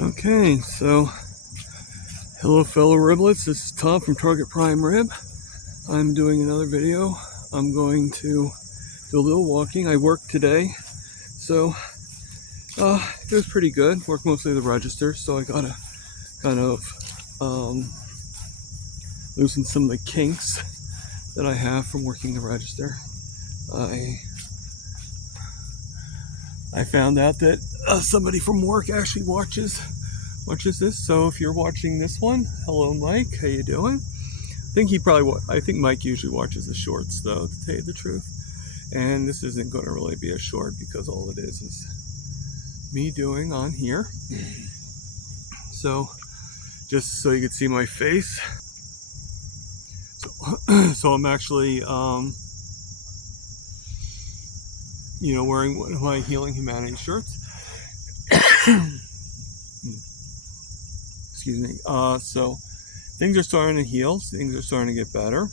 Okay, so hello fellow riblets, this is Tom from Target Prime Rib. I'm doing another video. I'm going to do a little walking. I worked today, so it was pretty good. Worked mostly the register, so I gotta kind of loosen some of the kinks that I have from working the register. I found out that somebody from work actually watches this, so if you're watching this one, hello Mike, how you doing? I think Mike usually watches the shorts though, to tell you the truth. And this isn't going to really be a short because all it is me doing on here. So just so you can see my face. So I'm actually wearing one of my Healing Humanity shirts. Excuse me. So things are starting to heal. Things are starting to get better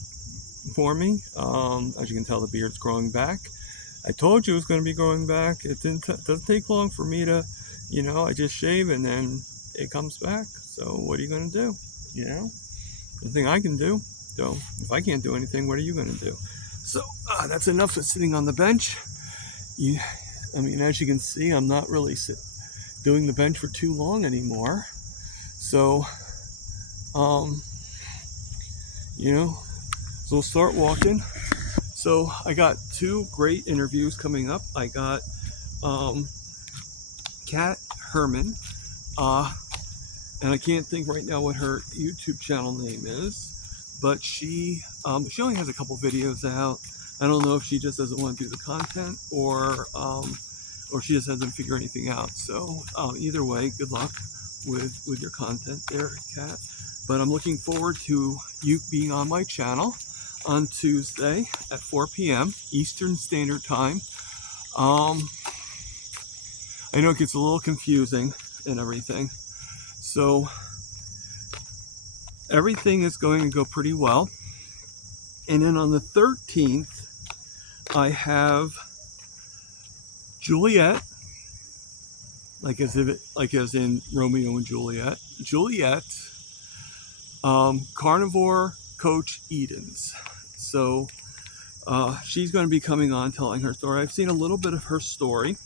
for me. As you can tell, the beard's growing back. I told you it was going to be growing back. It doesn't take long for me to, I just shave and then it comes back. So what are you going to do? Nothing I can do. So if I can't do anything, what are you going to do? So that's enough of sitting on the bench. As you can see, I'm not really doing the bench for too long anymore. So, so we'll start walking. So I got two great interviews coming up. I got Kat Herman, and I can't think right now what her YouTube channel name is, but she only has a couple videos out. I don't know if she just doesn't want to do the content or she just hasn't figured anything out. So either way, good luck with your content there, Kat. But I'm looking forward to you being on my channel on Tuesday at 4 p.m. Eastern Standard Time. I know it gets a little confusing and everything. So everything is going to go pretty well. And then on the 13th, I have Juliet, like as in Romeo and Juliet. Juliet, Carnivore Coach Edens. So she's going to be coming on telling her story. I've seen a little bit of her story.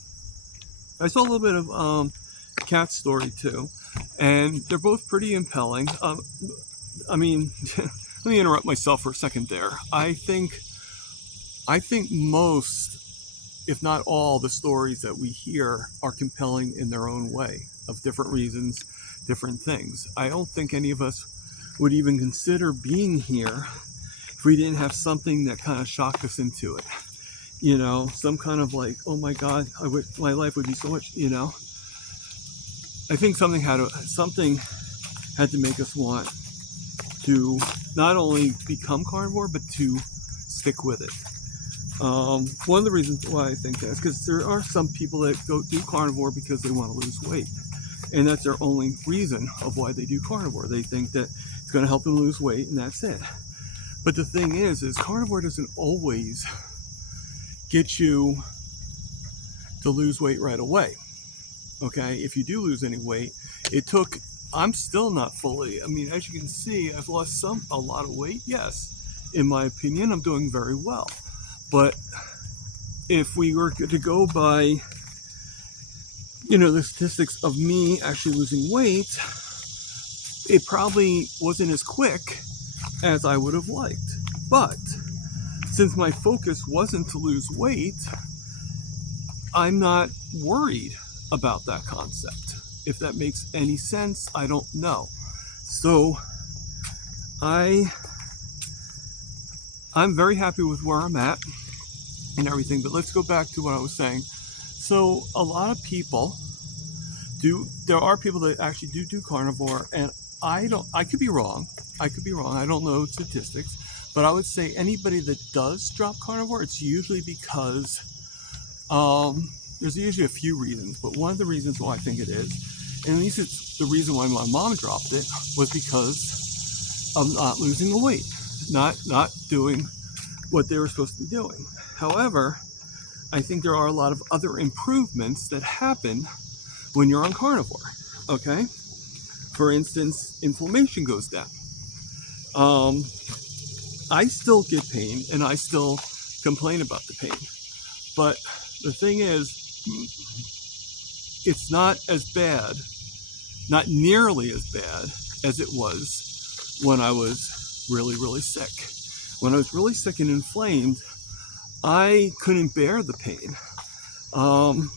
I saw a little bit of Kat's story too, and they're both pretty impelling. Let me interrupt myself for a second there. I think most, if not all, the stories that we hear are compelling in their own way, of different reasons, different things. I don't think any of us would even consider being here if we didn't have something that kind of shocked us into it. Some kind of like, oh my God, my life would be so much, I think something had to make us want to not only become carnivore, but to stick with it. One of the reasons why I think that is because there are some people that go do carnivore because they want to lose weight. And that's their only reason of why they do carnivore. They think that it's going to help them lose weight and that's it. But the thing is carnivore doesn't always get you to lose weight right away. Okay, if you do lose any weight, I'm still not fully, as you can see, I've lost a lot of weight. Yes, in my opinion, I'm doing very well. But if we were to go by, the statistics of me actually losing weight, it probably wasn't as quick as I would have liked. But since my focus wasn't to lose weight, I'm not worried about that concept. If that makes any sense, I don't know. So I'm very happy with where I'm at and everything, but let's go back to what I was saying. So a lot of people there are people that actually do carnivore, and I could be wrong. I don't know statistics, but I would say anybody that does drop carnivore, it's usually because there's usually a few reasons, but one of the reasons why I think it is, and at least it's the reason why my mom dropped it, was because of not losing the weight, not doing what they were supposed to be doing. However, I think there are a lot of other improvements that happen when you're on carnivore. Okay, for instance, inflammation goes down. um, I still get pain and I still complain about the pain, but the thing is, it's not as bad, not nearly as bad as it was when I was really, really sick. When I was really sick and inflamed, I couldn't bear the pain. Um,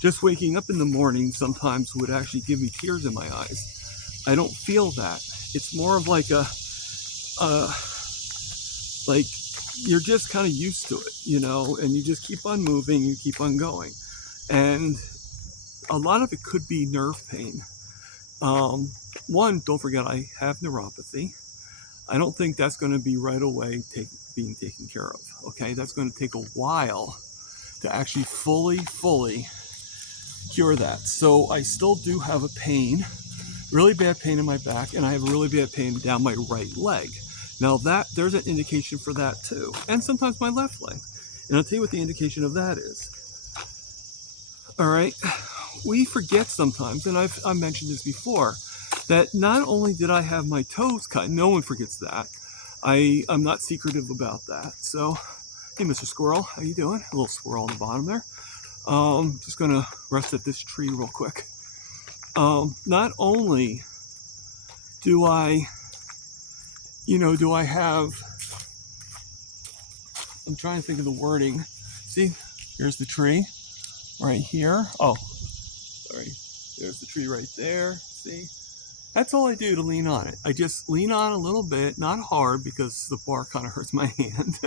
just waking up in the morning sometimes would actually give me tears in my eyes. I don't feel that. It's more of like a like you're just kind of used to it, you know, and you just keep on moving, you keep on going. And a lot of it could be nerve pain. Um, One, don't forget I have neuropathy. I don't think that's going to be right away being taken care of. Okay, that's going to take a while to actually fully cure that. So I still do have a pain, really bad pain in my back, and I have a really bad pain down my right leg. Now that there's an indication for that too, and sometimes my left leg. And I'll tell you what the indication of that is. All right, we forget sometimes, and I mentioned this before, that not only did I have my toes cut, no one forgets that. I'm not secretive about that. So, hey, Mr. Squirrel, how you doing? A little squirrel on the bottom there. Just gonna rest at this tree real quick. Not only do I, do I have, I'm trying to think of the wording. See, here's the tree right here. Oh, sorry. There's the tree right there. See? That's all I do to lean on it. I just lean on a little bit, not hard because the bar kind of hurts my hand,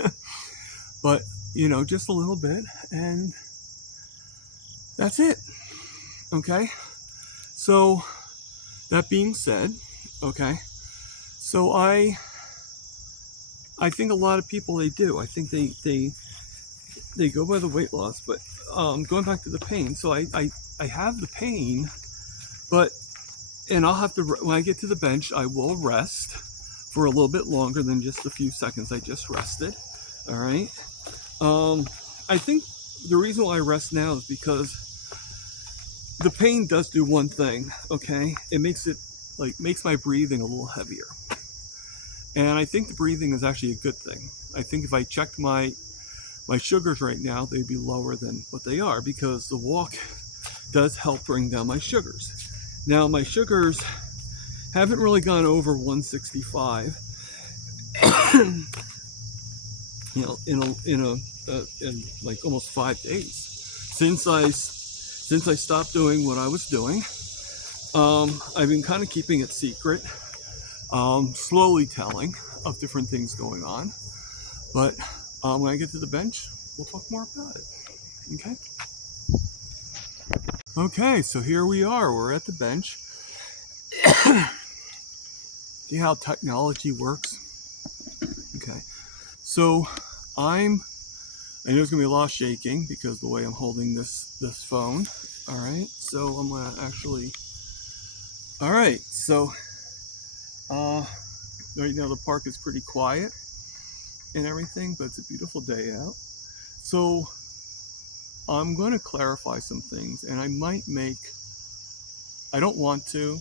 but just a little bit, and that's it. Okay. So that being said, okay. So I think a lot of people, they do. I think they go by the weight loss, but going back to the pain. So I have the pain, but and I'll have to, when I get to the bench, I will rest for a little bit longer than just a few seconds. I just rested. All right. I think the reason why I rest now is because the pain does do one thing. Okay, it makes my breathing a little heavier, and I think the breathing is actually a good thing. I think if I checked my sugars right now, they'd be lower than what they are because the walk does help bring down my sugars. Now my sugars haven't really gone over 165, in like almost 5 days since I stopped doing what I was doing. I've been kind of keeping it secret, slowly telling of different things going on. But when I get to the bench, we'll talk more about it. Okay. Okay. So here we are. We're at the bench. See how technology works? Okay. So I know there's gonna be a lot of shaking because the way I'm holding this phone. All right. So I'm gonna actually. All right. So right now the park is pretty quiet and everything, but it's a beautiful day out. So I'm going to clarify some things, and I don't want to.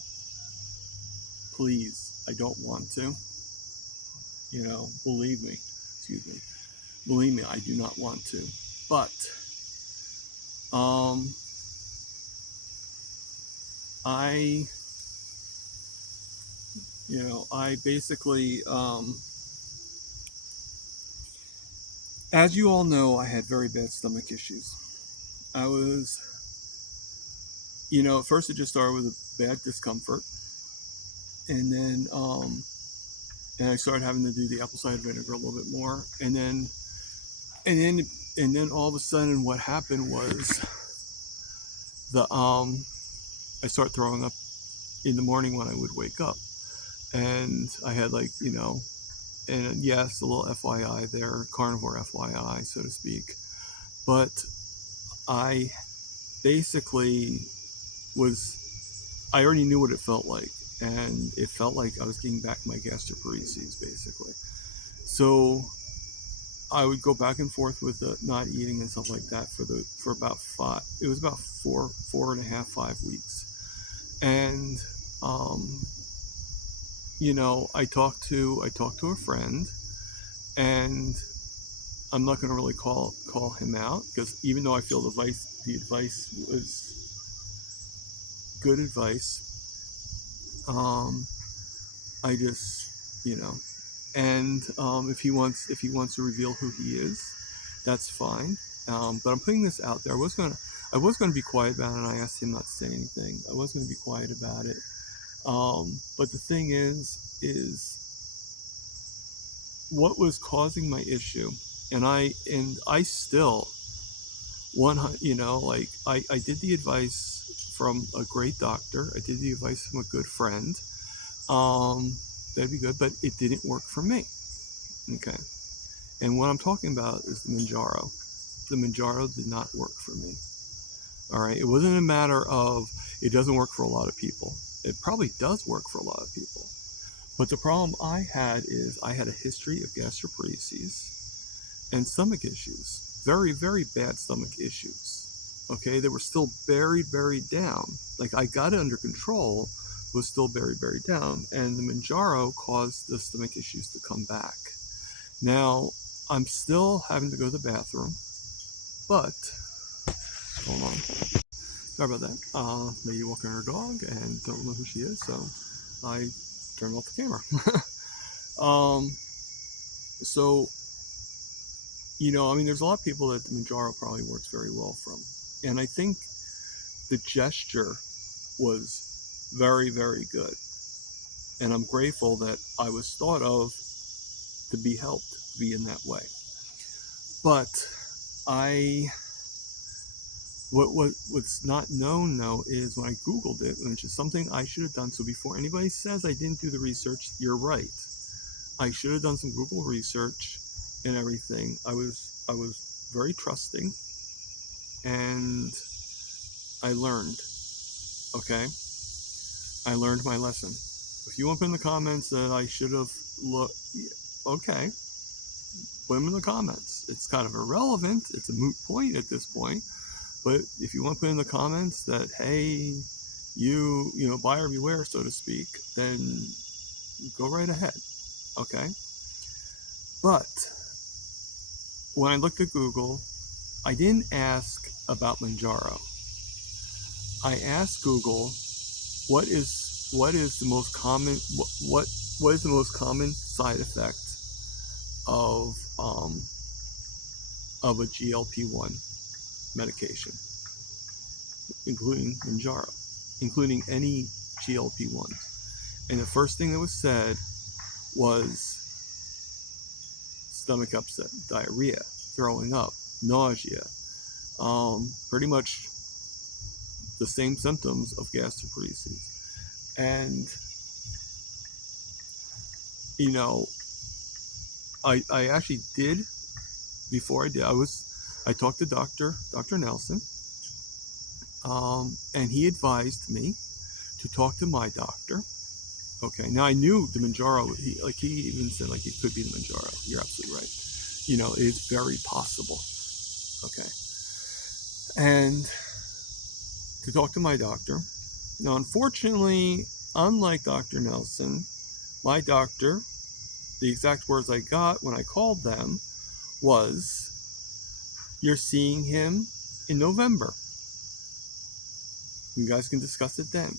Please, I don't want to. Believe me. Excuse me. Believe me, I do not want to. But I I basically, as you all know, I had very bad stomach issues. I was, at first it just started with a bad discomfort, and then I started having to do the apple cider vinegar a little bit more, and then all of a sudden, what happened was I start throwing up in the morning when I would wake up, and I had and yes, a little FYI there, carnivore FYI, so to speak, but I basically I already knew what it felt like, and it felt like I was getting back my gastroparesis, basically. So I would go back and forth with the not eating and stuff like that for about 4.5, 5 weeks. And I talked to a friend, and I'm not going to really call him out, because even though I feel the advice was good advice, I just, and if he wants to reveal who he is, that's fine. But I'm putting this out there. I was gonna be quiet about it, and I asked him not to say anything. I was gonna be quiet about it. But the thing is what was causing my issue, and I still I did the advice from a great doctor. I did the advice from a good friend. That'd be good, but it didn't work for me. Okay. And what I'm talking about is the Mounjaro. The Mounjaro did not work for me. All right. It wasn't a matter of it doesn't work for a lot of people. It probably does work for a lot of people. But the problem I had is I had a history of gastroparesis and stomach issues. Very, very bad stomach issues. Okay. They were still buried down. Like, I got it under control, was still buried down. And the Mounjaro caused the stomach issues to come back. Now, I'm still having to go to the bathroom, but, hold on, sorry about that. Lady walking her dog and don't know who she is, so I turned off the camera. So, there's a lot of people that the Mounjaro probably works very well from. And I think the gesture was very, very good. And I'm grateful that I was thought of to be helped, to be in that way. But what's not known though is when I Googled it, which is something I should have done. So before anybody says I didn't do the research, you're right. I should have done some Google research and everything. I was very trusting, and I learned. Okay, I learned my lesson. If you want to put in the comments that I should have looked, okay, put them in the comments. It's kind of irrelevant. It's a moot point at this point. But if you want to put in the comments that, hey, buyer beware, so to speak, then go right ahead. Okay. But when I looked at Google, I didn't ask about Mounjaro. I asked Google, what is the most common what is the most common side effect of a GLP-1 medication, including Mounjaro, including any GLP-1. And the first thing that was said was stomach upset, diarrhea, throwing up, nausea, pretty much the same symptoms of gastroparesis. And, I actually did, before I did, I talked to Dr. Nelson, and he advised me to talk to my doctor. Okay, now I knew the Mounjaro, he even said, it could be the Mounjaro. You're absolutely right. It is very possible. Okay. And to talk to my doctor. Now, unfortunately, unlike Dr. Nelson, my doctor, the exact words I got when I called them was, you're seeing him in November. You guys can discuss it then.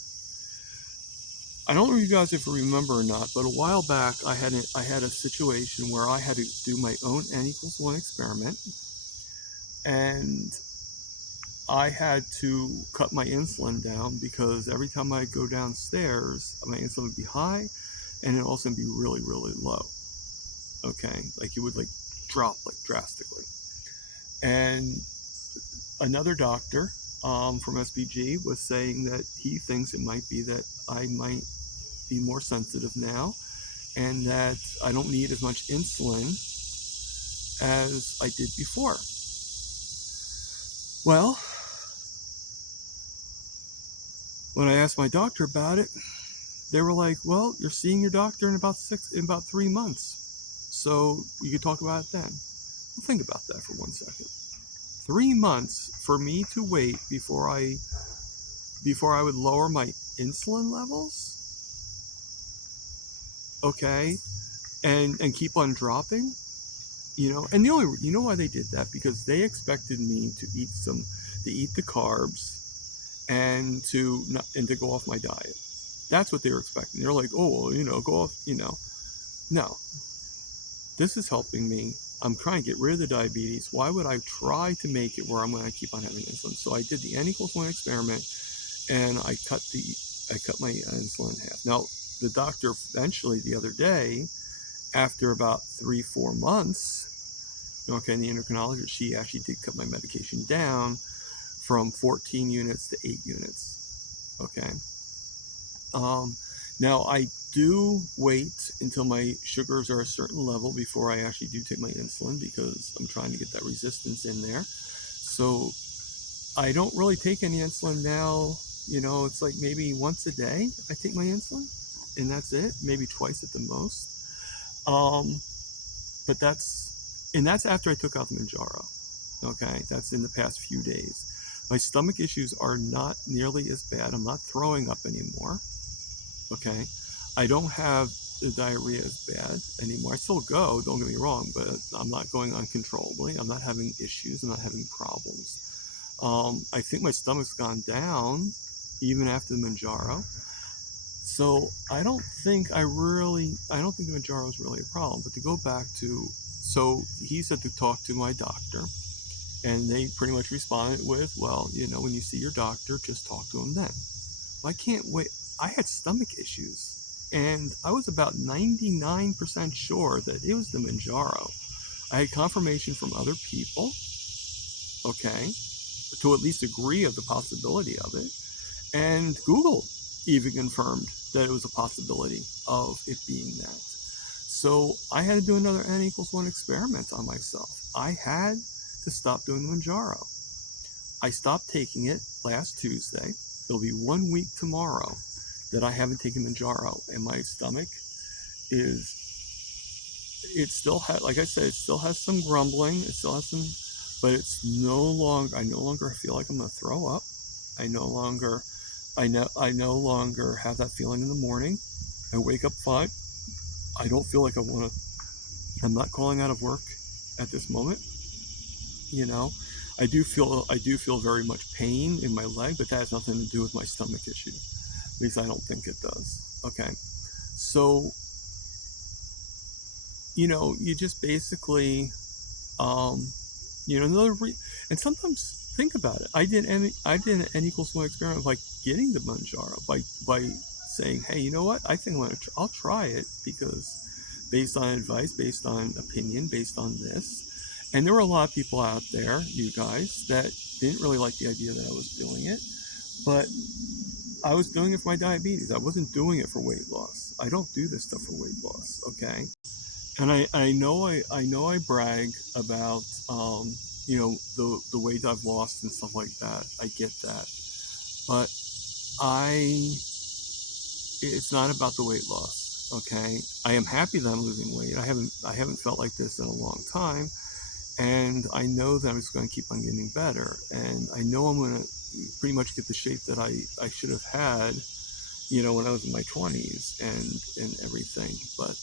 I don't know if you guys ever remember or not, but a while back I had a situation where I had to do my own N=1 experiment, and I had to cut my insulin down because every time I go downstairs, my insulin would be high, and it also would be really, really low. Okay, it would drop drastically. And another doctor from SBG was saying that he thinks it might be that I might be more sensitive now, and that I don't need as much insulin as I did before. Well, when I asked my doctor about it, they were like, well, you're seeing your doctor in about 3 months, so you could talk about it then. Well, think about that for 1 second. 3 months for me to wait before I would lower my insulin levels, okay, and keep on dropping, and the only, why they did that, because they expected me to eat the carbs and to go off my diet. That's what they were expecting. They're like, oh, well, go off, no, this is helping me. I'm trying to get rid of the diabetes. Why would I try to make it where I'm going to keep on having insulin? So I did the N=1 experiment, and I cut my insulin in half. Now, the doctor eventually the other day, after about 3-4 months, okay, the endocrinologist, she actually did cut my medication down from 14 units to 8 units. Okay. Now I do wait until my sugars are a certain level before I actually do take my insulin, because I'm trying to get that resistance in there. So I don't really take any insulin now. It's like maybe once a day I take my insulin, and that's it. Maybe twice at the most. But that's after I took out the Mounjaro. Okay, that's in the past few days. My stomach issues are not nearly as bad. I'm not throwing up anymore. Okay, I don't have the diarrhea as bad anymore. I still go, don't get me wrong, but I'm not going uncontrollably. I'm not having issues. I'm not having problems. I think my stomach's gone down even after the Mounjaro. So I don't think the Mounjaro is really a problem. But to go back to, so he said to talk to my doctor, and they pretty much responded with, well, when you see your doctor, just talk to him then. Well, I can't wait. I had stomach issues, and I was about 99% sure that it was the Mounjaro. I had confirmation from other people, okay, to at least agree of the possibility of it. And Google even confirmed that it was a possibility of it being that. So I had to do another N=1 experiment on myself. I had to stop doing the Mounjaro. I stopped taking it last Tuesday. It'll be 1 week tomorrow that I haven't taken Mounjaro, and my stomach it still has, like I said, it still has some grumbling, it still has some, but I no longer feel like I'm going to throw up. I no longer have that feeling in the morning. I wake up fine. I don't feel like I'm not calling out of work at this moment. I do feel very much pain in my leg, but that has nothing to do with my stomach issue. At least I don't think it does. Okay. So, you just basically, and sometimes think about it. I did an N=1 experiment by getting the Mounjaro, by saying, hey, you know what? I think I'll try it, because based on advice, based on opinion, based on this. And there were a lot of people out there, you guys, that didn't really like the idea that I was doing it, but I was doing it for my diabetes. I wasn't doing it for weight loss. I don't do this stuff for weight loss, okay? And I know I brag about the weight I've lost and stuff like that. I get that, but it's not about the weight loss. Okay, I am happy that I'm losing weight. I haven't felt like this in a long time, and I know that I'm just going to keep on getting better. And I know I'm going to pretty much get the shape that I should have had, when I was in my 20s and everything. But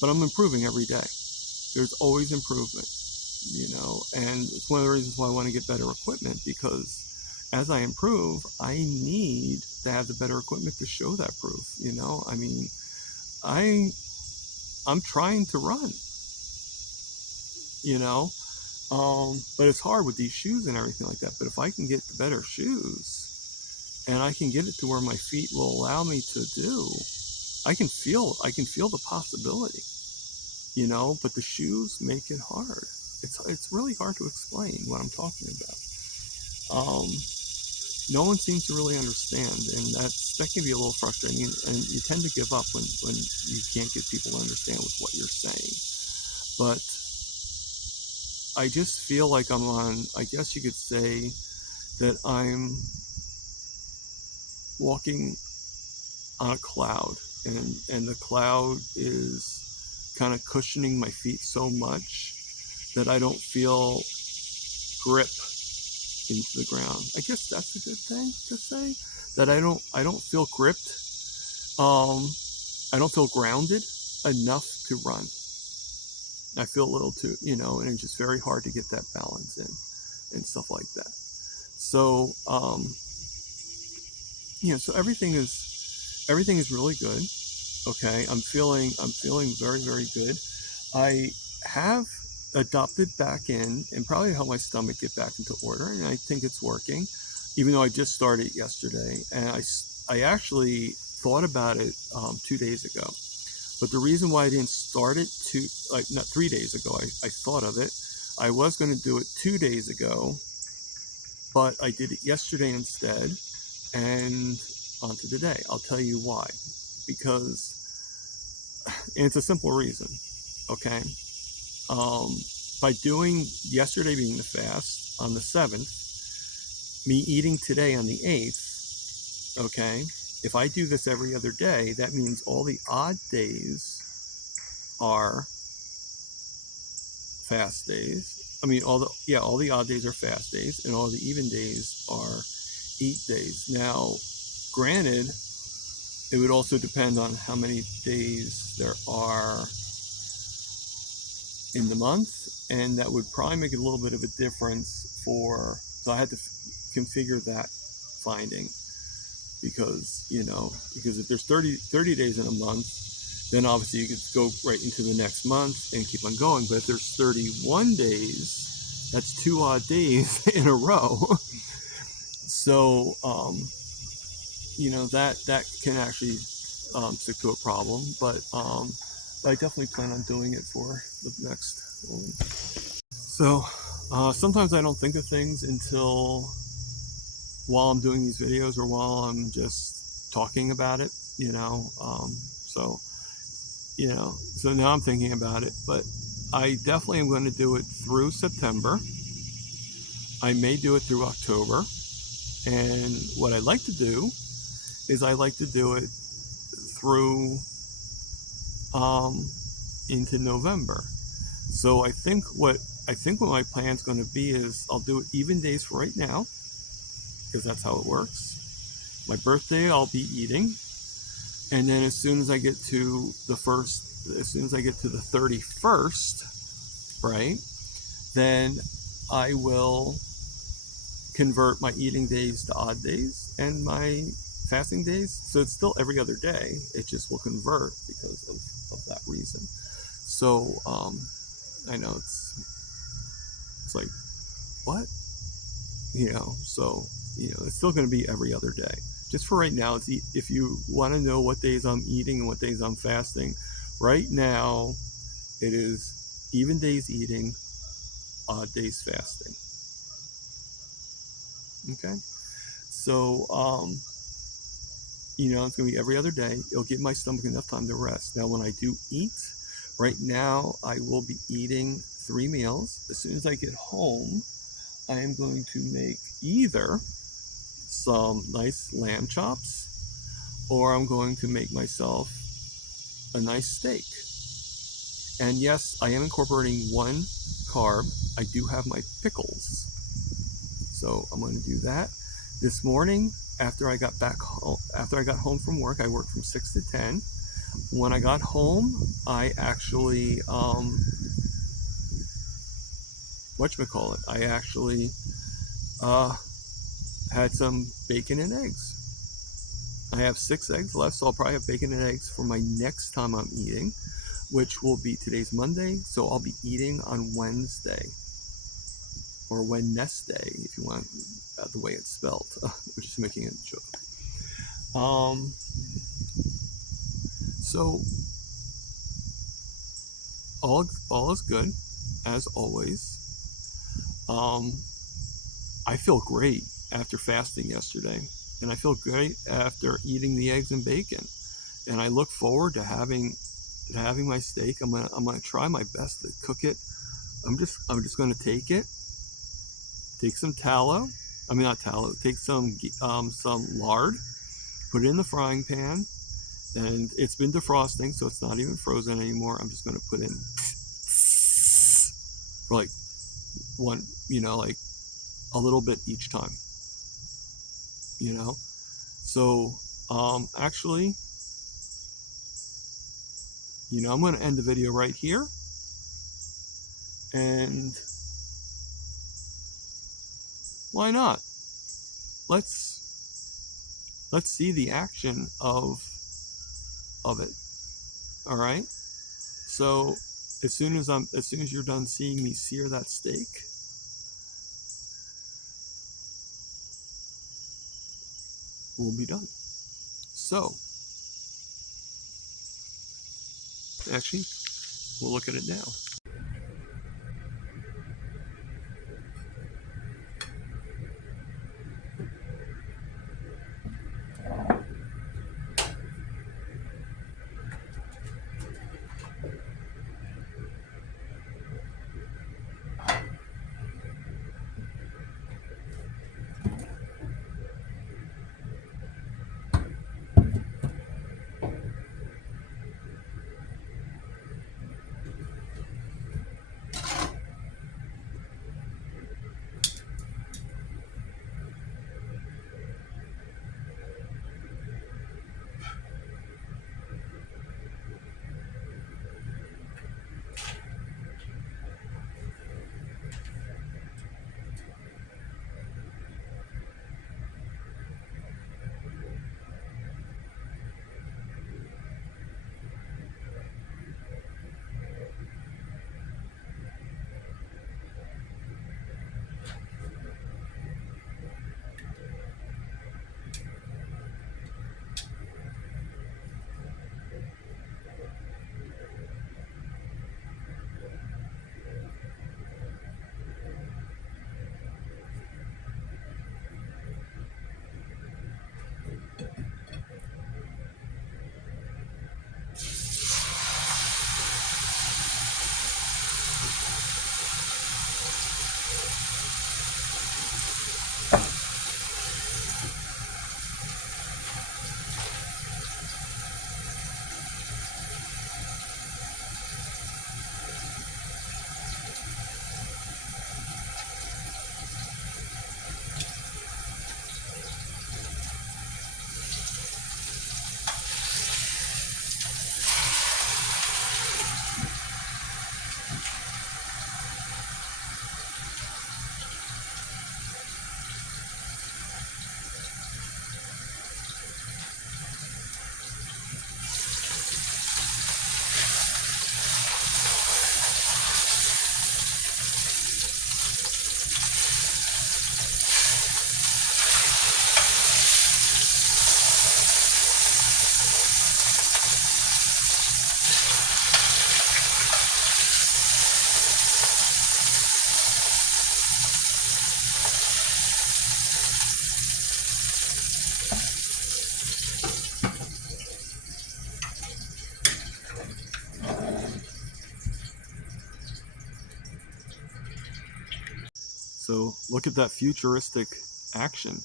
but I'm improving every day. There's always improvement, and it's one of the reasons why I want to get better equipment, because as I improve, I need to have the better equipment to show that proof. I mean, I'm trying to run, but it's hard with these shoes and everything like that. But if I can get the better shoes, and I can get it to where my feet will allow me to do, I can feel the possibility, but the shoes make it hard. It's really hard to explain what I'm talking about. No one seems to really understand, and that can be a little frustrating, and you tend to give up when you can't get people to understand with what you're saying. But I just feel like I'm on, I guess you could say that I'm walking on a cloud, and the cloud is kind of cushioning my feet so much that I don't feel grip into the ground. I guess that's a good thing to say, that I don't feel gripped. I don't feel grounded enough to run. I feel a little too, and it's just very hard to get that balance in and stuff like that. So, so everything is really good. Okay, I'm feeling very, very good. I have adopted back in and probably help my stomach get back into order, and I think it's working, even though I just started yesterday. And I actually thought about it 2 days ago, but the reason why I didn't start it not 3 days ago, I thought of it. I was going to do it 2 days ago, but I did it yesterday instead, and on to today. I'll tell you why. Because, and it's a simple reason, okay? By doing yesterday being the fast on the 7th, me eating today on the 8th, okay? If I do this every other day, that means all the odd days are fast days. I mean, all the odd days are fast days, and all the even days are eat days. Now, granted, it would also depend on how many days there are in the month, and that would probably make a little bit of a difference so I had to configure that finding, because if there's 30 days in a month, then obviously you could go right into the next month and keep on going. But if there's 31 days, that's 2 odd days in a row. So, that can actually stick to a problem. But I definitely plan on doing it for the next one. So sometimes I don't think of things until while I'm doing these videos or while I'm just talking about it, so now I'm thinking about it. But I definitely am going to do it through September. I may do it through October. And what I like to do is I like to do it through into November. So I think what my plan's going to be is I'll do it even days for right now, because that's how it works. My birthday, I'll be eating, and then as soon as I get to the 31st, right, then I will convert my eating days to odd days and my fasting days. So it's still every other day. It just will convert because of that reason. So I know it's like, what? So it's still going to be every other day. Just for right now, if you want to know what days I'm eating and what days I'm fasting, right now it is even days eating, odd days fasting. Okay, so it's going to be every other day. It'll give my stomach enough time to rest. Now, when I do eat, right now I will be eating 3 meals. As soon as I get home, I am going to make either some nice lamb chops, or I'm going to make myself a nice steak. And yes, I am incorporating 1 carb. I do have my pickles, so I'm going to do that. This morning, after I got home from work, I worked from 6 to 10. When I got home, I actually I actually had some bacon and eggs. I have 6 eggs left, so I'll probably have bacon and eggs for my next time I'm eating, which will be today's Monday, so I'll be eating on Wednesday, or Wednesday, if you want the way it's spelled, which is making a joke. So all is good, as always. I feel great after fasting yesterday, and I feel great after eating the eggs and bacon, and I look forward to having my steak. I'm gonna try my best to cook it. I'm just gonna take some tallow. I mean, not tallow. Take some lard, put it in the frying pan, and it's been defrosting, so it's not even frozen anymore. I'm just gonna put in for like 1, like a little bit each time, you know? So, actually, I'm going to end the video right here, and why not? Let's see the action of it. All right. So as soon as you're done seeing me sear that steak, we'll be done. So actually, we'll look at it now. So look at that futuristic action.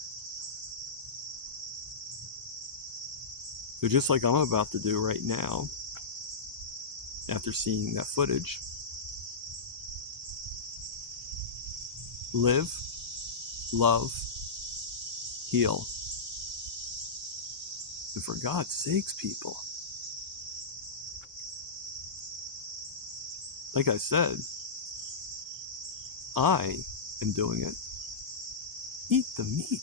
So just like I'm about to do right now, after seeing that footage, live, love, heal. And for God's sakes, people, like I said, I am doing it. Eat the meat.